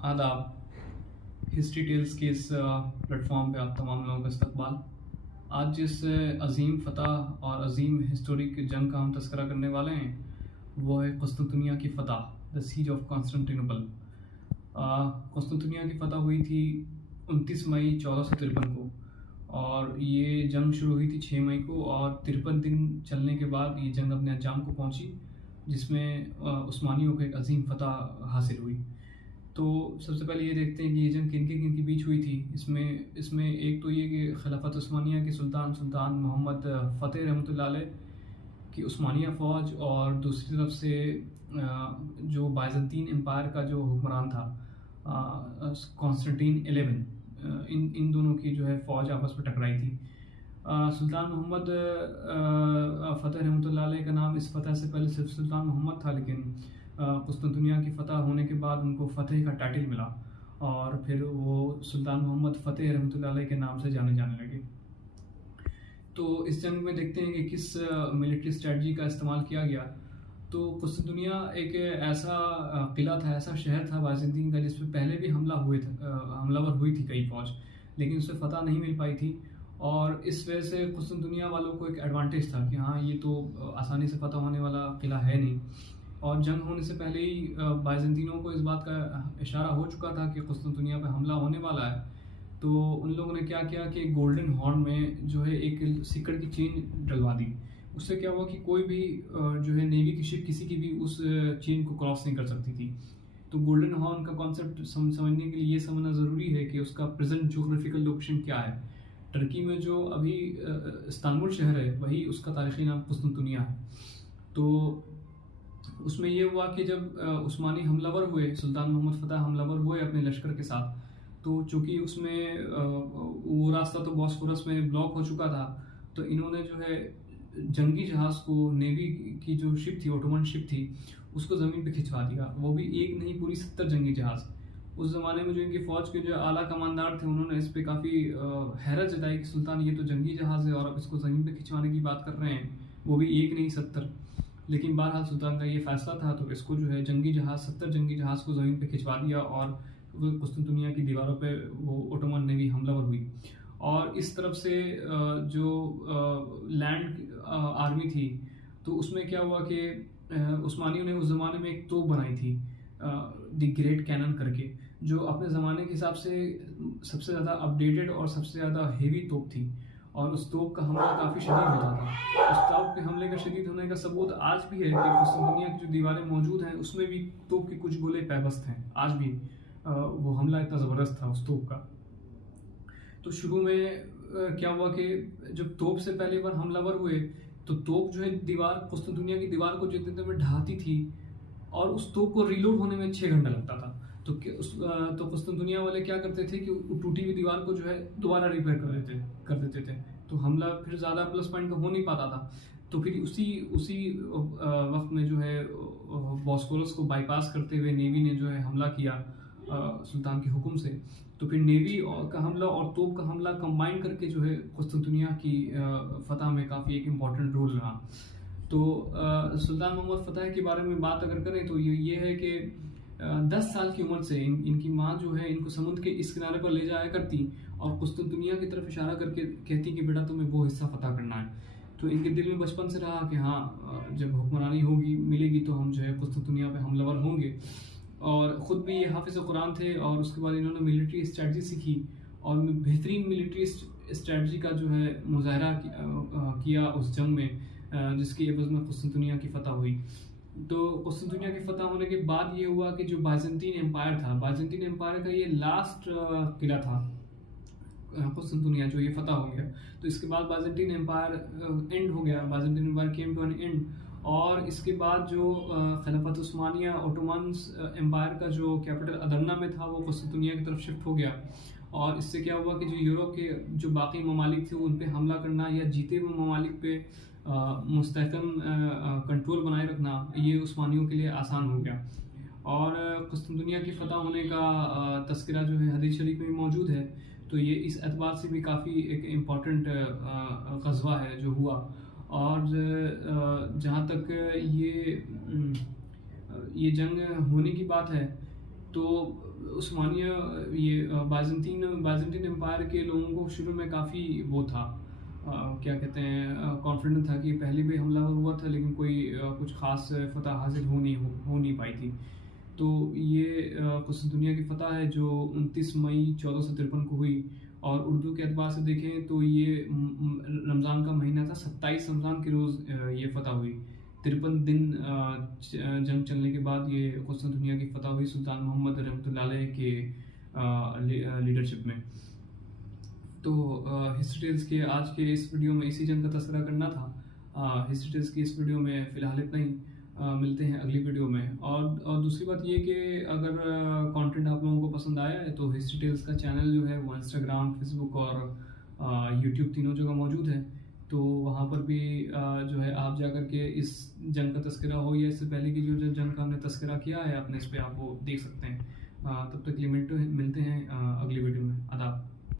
आदाब। History tales के इस प्लेटफॉर्म पे आप तमाम लोगों का इस्तकबाल। आज जिस अज़ीम फ़तह और अज़ीम हिस्टोरिक जंग का हम तज़किरा करने वाले हैं वो है कुस्तुनतुनिया की फ़तह, द सीज ऑफ कॉन्स्टेंटिनोपल। कुस्तुनतुनिया की फ़तह हुई थी 29 मई 1453 को, और ये जंग शुरू हुई थी 6 मई को, और 53 दिन चलने के बाद ये जंग अपने अंजाम को पहुंची, जिसमें उस्मानियों को एक अजीम फ़तह हासिल हुई। तो सबसे पहले ये देखते हैं कि ये जंग किन के बीच हुई थी। इसमें एक तो ये कि खिलाफत उस्मानिया के सुल्तान मोहम्मद फ़तेह रहमतुल्लाह अलैह की उस्मानिया फ़ौज, और दूसरी तरफ से जो बाइज़ंतीन एम्पायर का जो हुक्मरान था कॉन्स्टेंटीन 11, इन दोनों की जो है फ़ौज आपस में टकराई थी। सुल्तान मोहम्मद फ़तेह रहमतुल्लाह अलैह का नाम इस फ़तह से पहले सिर्फ सुल्तान मोहम्मद था, लेकिन कुस्तुनतुनिया की फ़तह होने के बाद उनको फ़तेह का टाइटल मिला, और फिर वो सुल्तान मोहम्मद फ़तेह रहमतुल्लाह अलैह के नाम से जाने लगे। तो इस जंग में देखते हैं कि किस मिलिट्री स्ट्रेटजी का इस्तेमाल किया गया। तो कुस्तुनतुनिया एक ऐसा किला था, ऐसा शहर था बाइज़ंतीन का, जिस पर पहले भी हमलावर हुई थी कई फ़ौज, लेकिन उसे फ़तह नहीं मिल पाई थी। और इस वजह से कुस्तुनतुनिया वालों को एक एडवांटेज था कि हाँ, ये तो आसानी से फ़तह होने वाला किला है नहीं। और जंग होने से पहले ही बाइज़ंतीनों को इस बात का इशारा हो चुका था कि कुस्तुनतुनिया पे हमला होने वाला है। तो उन लोगों ने क्या किया कि गोल्डन हॉर्न में जो है एक सिक्कड़ की चेन डलवा दी। उससे क्या हुआ कि कोई भी जो है नेवी की शिप किसी की भी उस चेन को क्रॉस नहीं कर सकती थी। तो गोल्डन हॉर्न का कॉन्सेप्ट समझने के लिए ये समझना ज़रूरी है कि उसका प्रेजेंट ज्योग्राफिकल लोकेशन क्या है। टर्की में जो अभी इस्तांबुल शहर है, वही उसका तारीख़ी नाम कुस्तुनतुनिया है। तो उसमें ये हुआ कि जब उस्मानी हमलावर हुए, सुल्तान मोहम्मद फ़तेह हमलावर हुए अपने लश्कर के साथ, तो चूँकि उसमें वो रास्ता तो बॉस्फोरस में ब्लॉक हो चुका था, तो इन्होंने जो है जंगी जहाज़ को, नेवी की जो शिप थी, ऑटोमन शिप थी, उसको ज़मीन पे खिंचवा दिया। वो भी एक नहीं, पूरी 70 जंगी जहाज़। उस ज़माने में जो इनकी फ़ौज के जो आला कमांडार थे, उन्होंने इस पे काफ़ी हैरत जताई कि सुल्तान, ये तो जंगी जहाज़ है और अब इसको ज़मीन पे खिंचवाने की बात कर रहे हैं, वो भी एक नहीं 70। लेकिन बहरहाल सुल्तान का ये फ़ैसला था, तो इसको जो है जंगी जहाज़ 70 जंगी जहाज़ को ज़मीन पे खिंचवा दिया, और कुस्तुनतुनिया की दीवारों पे वो ओटोमन नेवी हमलावर हुई। और इस तरफ से जो लैंड आर्मी थी, तो उसमें क्या हुआ कि उस्मानियों ने उस ज़माने में एक तोप बनाई थी, द ग्रेट कैनन करके, जो अपने ज़माने के हिसाब से सबसे ज़्यादा अपडेटेड और सबसे ज़्यादा हेवी तोप थी। और उस तोप का हमला काफ़ी शदीद होता था। उस तोप के हमले का शदीद होने का सबूत आज भी है कि कुस्तुनतुनिया की जो दीवारें मौजूद हैं, उसमें भी तोप के कुछ गोले पैबस्त हैं आज भी। वो हमला इतना ज़बरदस्त था उस तोप का। तो शुरू में क्या हुआ कि जब तोप से पहले बार हमलावर हुए, तो तोप जो है दीवार, कुस्तुनतुनिया की दीवार को जितने देर में ढहाती थी, और उस तोप को रीलोड होने में 6 घंटा लगता था। तो कुस्तुनतुनिया वाले क्या करते थे कि टूटी हुई दीवार को जो है दोबारा रिपेयर कर देते थे, तो हमला फिर ज़्यादा प्लस पॉइंट का हो नहीं पाता था। तो फिर उसी वक्त में जो है बॉस्फोरस को बाईपास करते हुए नेवी ने जो है हमला किया सुल्तान के हुक्म से। तो फिर नेवी का हमला और तोप का हमला कंबाइन करके जो है कुस्तुनतुनिया की फ़तह में काफ़ी एक इम्पॉर्टेंट रोल रहा। तो सुल्तान मोहम्मद फ़तेह के बारे में बात अगर करें, तो ये है कि 10 साल की उम्र से इनकी माँ जो है इनको समुद्र के इस किनारे पर ले जाया करती, और कुस्तुनतुनिया की तरफ इशारा करके कहती कि बेटा, तुम्हें वो हिस्सा फ़तह करना है। तो इनके दिल में बचपन से रहा कि हाँ, जब हुक्मरानी मिलेगी तो हम जो है कुस्तुनतुनिया पे हमलावर होंगे। और ख़ुद भी ये हाफिज़ कुरान थे, और उसके बाद इन्होंने मिलिट्री स्ट्रेटजी सीखी, और बेहतरीन मिलिट्री स्ट्रेटजी का जो है मुज़ाहरा किया उस जंग में, जिसकी एवज़ में कुस्तुनतुनिया की फ़तह हुई। तो कुस्तुनतुनिया की फ़तह होने के बाद ये हुआ कि जो बाइज़ंतीन एम्पायर था, बाइज़ंतीन एम्पायर का ये लास्ट किला था कुस्तुनतुनिया, जो ये फ़तह हो गया। तो इसके बाद बाइज़ंतीन एम्पायर एंड हो गया, Byzantine empire came to an end. और इसके बाद जो खिलाफत उस्मानिया ओटोमन्स एम्पायर का जो कैपिटल अदरना में था, वो कुस्तुनतुनिया की तरफ शिफ्ट हो गया। और इससे क्या हुआ कि जो यूरोप के जो बाकी ममालिक थे, उन पे हमला करना या जीते हुए ममालिक पे मुस्तहकम कंट्रोल बनाए रखना, ये उस्मानियों के लिए आसान हो गया। और कुस्तुनतुनिया की फ़तह होने का तज़किरा जो है हदीस शरीफ में मौजूद है। तो ये इस एतबार से भी काफ़ी एक इम्पॉर्टेंट ग़ज़वा है जो हुआ। और जहाँ तक ये जंग होने की बात है, तो उस्मानिया ये बाइज़ेंटीन एम्पायर के लोगों को शुरू में काफ़ी वो था, क्या कहते हैं, कॉन्फिडेंट था कि पहले भी हमलावर हुआ था लेकिन कोई कुछ ख़ास फ़तह हासिल हो नहीं पाई थी। तो ये कुस्तुनतुनिया की फ़तह है जो 29 मई 1453 को हुई, और उर्दू के एतबार से देखें तो ये रमज़ान का महीना था, 27 रमज़ान के रोज़ ये फ़तह हुई। 53 दिन जंग चलने के बाद ये कुस्तुनतुनिया की फ़तह हुई सुल्तान मोहम्मद रहमतुल्लाह अलैह के लीडरशिप में। तो हिस्ट्री टेल्स के आज के इस वीडियो में इसी जंग का तज़किरा करना था। हिस्ट्री टेल्स की इस वीडियो में फ़िलहाल इतना ही। मिलते हैं अगली वीडियो में। और दूसरी बात ये कि अगर कंटेंट आप लोगों को पसंद आया है तो हिस्ट्री टेल्स का चैनल जो है वो इंस्टाग्राम, फेसबुक और यूट्यूब तीनों जगह मौजूद है। तो वहाँ पर भी जो है आप जा कर के इस जंग का तज़किरा हो या इससे पहले की जो जंग का हमने तज़किरा किया है अपने, इस पे आप वो देख सकते हैं। तब तक के लिए मिलते हैं अगली वीडियो में।